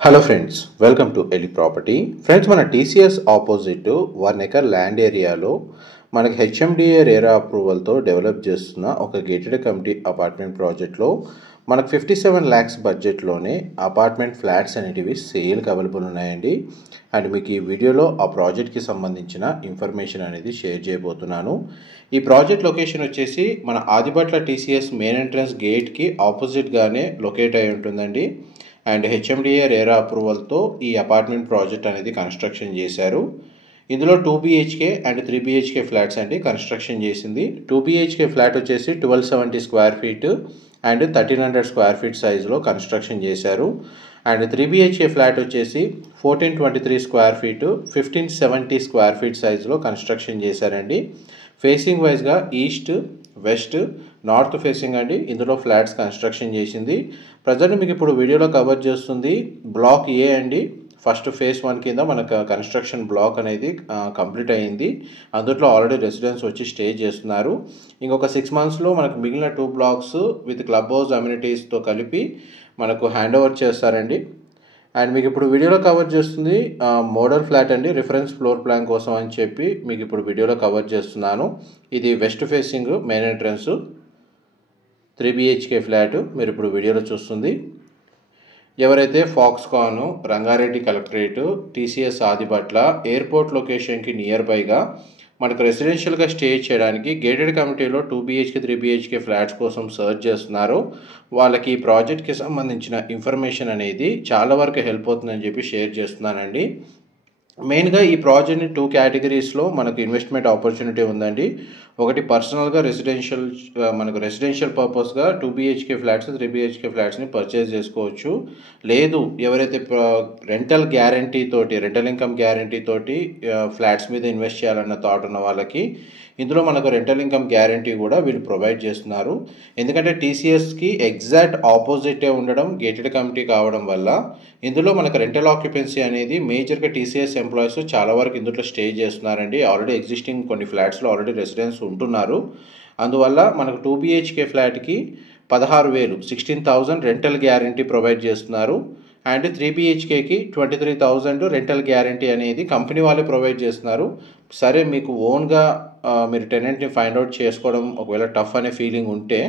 Hello friends, welcome to Eli property. Friends, మన TCS opposite 1 acre land ఏరియాలో మనకి HMDA RERA అప్రూవల్తో develop చేస్తున్న ఒక గేటెడ్ కమ్యూనిటీ అపార్ట్మెంట్ ప్రాజెక్ట్లో మనకు 57 lakhs బడ్జెట్లోనే అపార్ట్మెంట్ ఫ్లాట్స్ అనేటివి సేల్కి అవైలబుల్ ఉన్నాయండి. అండ్ మీకు ఈ వీడియోలో ఆ ప్రాజెక్ట్కి సంబంధించిన ఇన్ఫర్మేషన్ అనేది షేర్ చేయబోతున్నాను. ఈ ప్రాజెక్ట్ లొకేషన్ వచ్చేసి మన ఆదిబట్ల టీసీఎస్ మెయిన్ ఎంట్రన్స్ గేట్కి ఆపోజిట్గానే లొకేట్ అయి ఉంటుందండి. అండ్ హెచ్ఎండిఏ రేరా అప్రూవల్తో ఈ అపార్ట్మెంట్ ప్రాజెక్ట్ అనేది కన్స్ట్రక్షన్ చేశారు. ఇందులో 2 BHK అండ్ 3 BHK ఫ్లాట్స్ అండి కన్స్ట్రక్షన్ చేసింది. 2 BHK ఫ్లాట్ వచ్చేసి 1270 square feet and 1300 square feet సైజులో కన్స్ట్రక్షన్ చేశారు. అండ్ 3 BHK ఫ్లాట్ వచ్చేసి 1423 స్క్వేర్ ఫీట్ 1570 స్క్వేర్ ఫీట్ సైజులో కన్స్ట్రక్షన్ చేశారండి. ఫేసింగ్ వైజ్గా ఈస్ట్, వెస్ట్, నార్త్ ఫేసింగ్ అండి ఇందులో ఫ్లాట్స్ కన్స్ట్రక్షన్ చేసింది. ప్రజెంట్ మీకు ఇప్పుడు వీడియోలో కవర్ చేస్తుంది బ్లాక్ ఏ అండి. ఫస్ట్ ఫేజ్ 1 కింద మనకు కన్స్ట్రక్షన్ బ్లాక్ అనేది కంప్లీట్ అయ్యింది. అందులో ఆల్రెడీ రెసిడెంట్స్ వచ్చి స్టే చేస్తున్నారు. ఇంకొక 6 monthsలో మనకు మిగిలిన 2 blocks విత్ క్లబ్ హౌస్ అమ్యూనిటీస్తో కలిపి మనకు హ్యాండ్ ఓవర్ చేస్తారండి. అండ్ మీకు ఇప్పుడు వీడియోలో కవర్ చేస్తుంది మోడల్ ఫ్లాట్ అండి, రిఫరెన్స్ ఫ్లోర్ ప్లాన్ కోసం అని చెప్పి మీకు ఇప్పుడు వీడియోలో కవర్ చేస్తున్నాను. ఇది west facing main entrance 3 BHK flat మీరు ఇప్పుడు వీడియోలో చూస్తుంది. ఎవరైతే Foxconn, Rangareddy collectorate, TCS Adibatla airport లొకేషన్కి నియర్ బైగా మనకు రెసిడెన్షియల్గా స్టే చేయడానికి గేటెడ్ కమ్యూనిటీలో 2 BHK 3 BHK ఫ్లాట్స్ కోసం సర్చ్ చేస్తున్నారు. వాళ్ళకి ఈ ప్రాజెక్ట్కి సంబంధించిన ఇన్ఫర్మేషన్ అనేది చాలా వరకు హెల్ప్ అవుతుందని చెప్పి షేర్ చేస్తున్నానండి. మెయిన్గా ఈ ప్రాజెక్ట్ని 2 categories మనకు ఇన్వెస్ట్మెంట్ ఆపర్చునిటీ ఉందండి. ఒకటి పర్సనల్గా మనకు రెసిడెన్షియల్ పర్పస్గా 2 BHK ఫ్లాట్స్ 3 BHK ఫ్లాట్స్ని పర్చేజ్ చేసుకోవచ్చు. లేదు ఎవరైతే రెంటల్ ఇన్కమ్ గ్యారంటీ తోటి ఫ్లాట్స్ మీద ఇన్వెస్ట్ చేయాలన్న థాట్ ఉన్న వాళ్ళకి ఇందులో మనకు రెంటల్ ఇన్కమ్ గ్యారంటీ కూడా వీళ్ళు ప్రొవైడ్ చేస్తున్నారు. ఎందుకంటే టీసీఎస్కి ఎగ్జాక్ట్ ఆపోజిటే ఉండడం గేటెడ్ కమ్యూనిటీ కావడం వల్ల ఇందులో మనకు రెంటల్ ఆక్యుపెన్సీ అనేది మేజర్గా టీసీఎస్ ఎంప్లాయీస్ చాలా వరకు ఇందులో స్టే చేస్తున్నారండి. ఆల్రెడీ ఎగ్జిస్టింగ్ కొన్ని ఫ్లాట్స్లో ఆల్రెడీ రెసిడెంట్స్ ఉంటున్నారు. అందువల్ల మనకు 2 BHK ఫ్లాట్కి 16,000 16,000 రెంటల్ గ్యారంటీ ప్రొవైడ్ చేస్తున్నారు. అండ్ 3 BHKకి 23,000 రెంటల్ గ్యారంటీ అనేది కంపెనీ వాళ్ళే ప్రొవైడ్ చేస్తున్నారు. సరే మీకు ఓన్గా మీరు టెనెంట్ని ఫైండ్ అవుట్ చేసుకోవడం ఒకవేళ టఫ్ అనే ఫీలింగ్ ఉంటే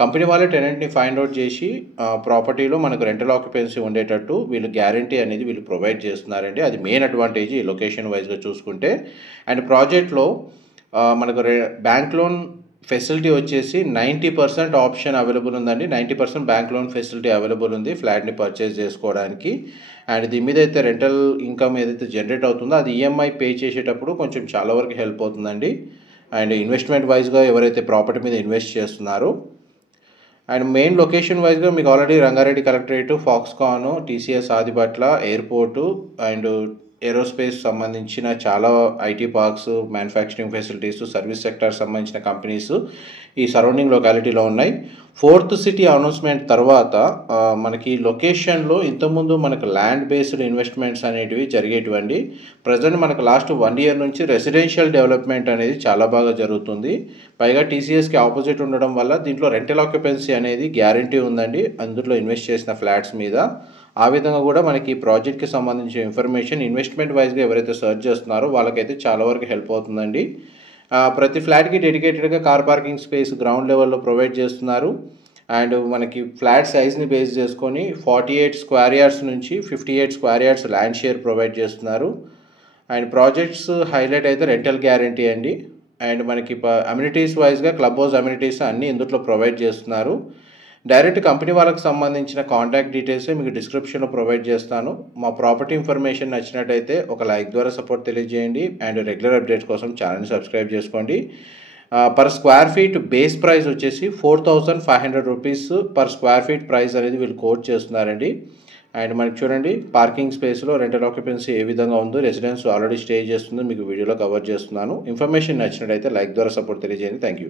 కంపెనీ వాళ్ళే టెనెంట్ని ఫైండ్ అవుట్ చేసి ప్రాపర్టీలో మనకు రెంటల్ ఆక్యుపెన్సీ ఉండేటట్టు వీళ్ళు గ్యారంటీ అనేది వీళ్ళు ప్రొవైడ్ చేస్తున్నారండి. అది మెయిన్ అడ్వాంటేజ్ ఈ లొకేషన్ వైజ్గా చూసుకుంటే. అండ్ ప్రాజెక్ట్లో మనకు బ్యాంక్ లోన్ ఫెసిలిటీ వచ్చేసి 90% ఆప్షన్ అవైలబుల్ ఉందండి. 90% బ్యాంక్ లోన్ ఫెసిలిటీ అవైలబుల్ ఉంది ఫ్లాట్ని పర్చేజ్ చేసుకోవడానికి. అండ్ దీని మీద అయితే రెంటల్ ఇన్కమ్ ఏదైతే జనరేట్ అవుతుందో అది ఈఎంఐ పే చేసేటప్పుడు కొంచెం చాలా వరకు హెల్ప్ అవుతుందండి. అండ్ ఇన్వెస్ట్మెంట్ వైజ్గా ఎవరైతే ప్రాపర్టీ మీద ఇన్వెస్ట్ చేస్తున్నారో అండ్ మెయిన్ లొకేషన్ వైజ్గా మీకు already Rangareddy collectorate, Foxconn, TCS Adibatla airport and aerospace సంబంధించిన చాలా IT parks, manufacturing facilities, service sector సంబంధించిన కంపెనీస్ ఈ సరౌండింగ్ లొకాలిటీలో ఉన్నాయి. 4th సిటీ అనౌన్స్మెంట్ తర్వాత మనకి లొకేషన్లో ఇంతకుముందు మనకు ల్యాండ్ బేస్డ్ ఇన్వెస్ట్మెంట్స్ అనేటివి జరిగేటివండి. ప్రజెంట్ మనకు లాస్ట్ 1 year నుంచి రెసిడెన్షియల్ డెవలప్మెంట్ అనేది చాలా బాగా జరుగుతుంది. పైగా టీసీఎస్కి ఆపోజిట్ ఉండడం వల్ల దీంట్లో రెంటల్ ఆక్యుపెన్సీ అనేది గ్యారంటీ ఉందండి అందులో ఇన్వెస్ట్ చేసిన ఫ్లాట్స్ మీద. ఆ విధంగా కూడా మనకి ఈ ప్రాజెక్ట్కి సంబంధించిన ఇన్ఫర్మేషన్ ఇన్వెస్ట్మెంట్ వైజ్గా ఎవరైతే సర్చ్ చేస్తున్నారో వాళ్ళకైతే చాలా వరకు హెల్ప్ అవుతుందండి. ప్రతి ఫ్లాట్కి డెడికేటెడ్గా కార్ పార్కింగ్ స్పేస్ గ్రౌండ్ లెవెల్లో ప్రొవైడ్ చేస్తున్నారు. అండ్ మనకి ఫ్లాట్ సైజ్ని బేస్ చేసుకొని 48 స్క్వేర్ యార్డ్స్ నుంచి 58 square yards land share provide చేస్తున్నారు. అండ్ ప్రాజెక్ట్స్ హైలైట్ అయితే రెంటల్ గ్యారంటీ అండి. అండ్ మనకి అమ్యూనిటీస్ వైజ్గా క్లబ్ హౌస్ అమ్యూనిటీస్ అన్నీ ఇందులో ప్రొవైడ్ చేస్తున్నారు. డైరెక్ట్ కంపెనీ వాళ్ళకి సంబంధించిన కాంటాక్ట్ డీటెయిల్స్ మీకు డిస్క్రిప్షన్లో ప్రొవైడ్ చేస్తాను. మా ప్రాపర్టీ ఇన్ఫర్మేషన్ నచ్చినట్టయితే ఒక లైక్ ద్వారా సపోర్ట్ తెలియజేయండి. అండ్ రెగ్యులర్ అప్డేట్స్ కోసం ఛానల్ని సబ్స్క్రైబ్ చేసుకోండి. Per square feet base price వచ్చేసి 4,500 rupees per square feet price అనేది వీళ్ళు కోట్ చేస్తున్నారండి. అండ్ మనకి చూడండి పార్కింగ్ స్పేస్లో రెంటల్ ఆక్యుపెన్సీ ఏ విధంగా ఉందో, రెసిడెన్స్ ఆల్రెడీ స్టే చేస్తుందో మీకు వీడియోలో కవర్ చేస్తున్నాను. ఇన్ఫర్మేషన్ నచ్చినట్టయితే లైక్ ద్వారా సపోర్ట్ తెలియజేయండి. Thank you.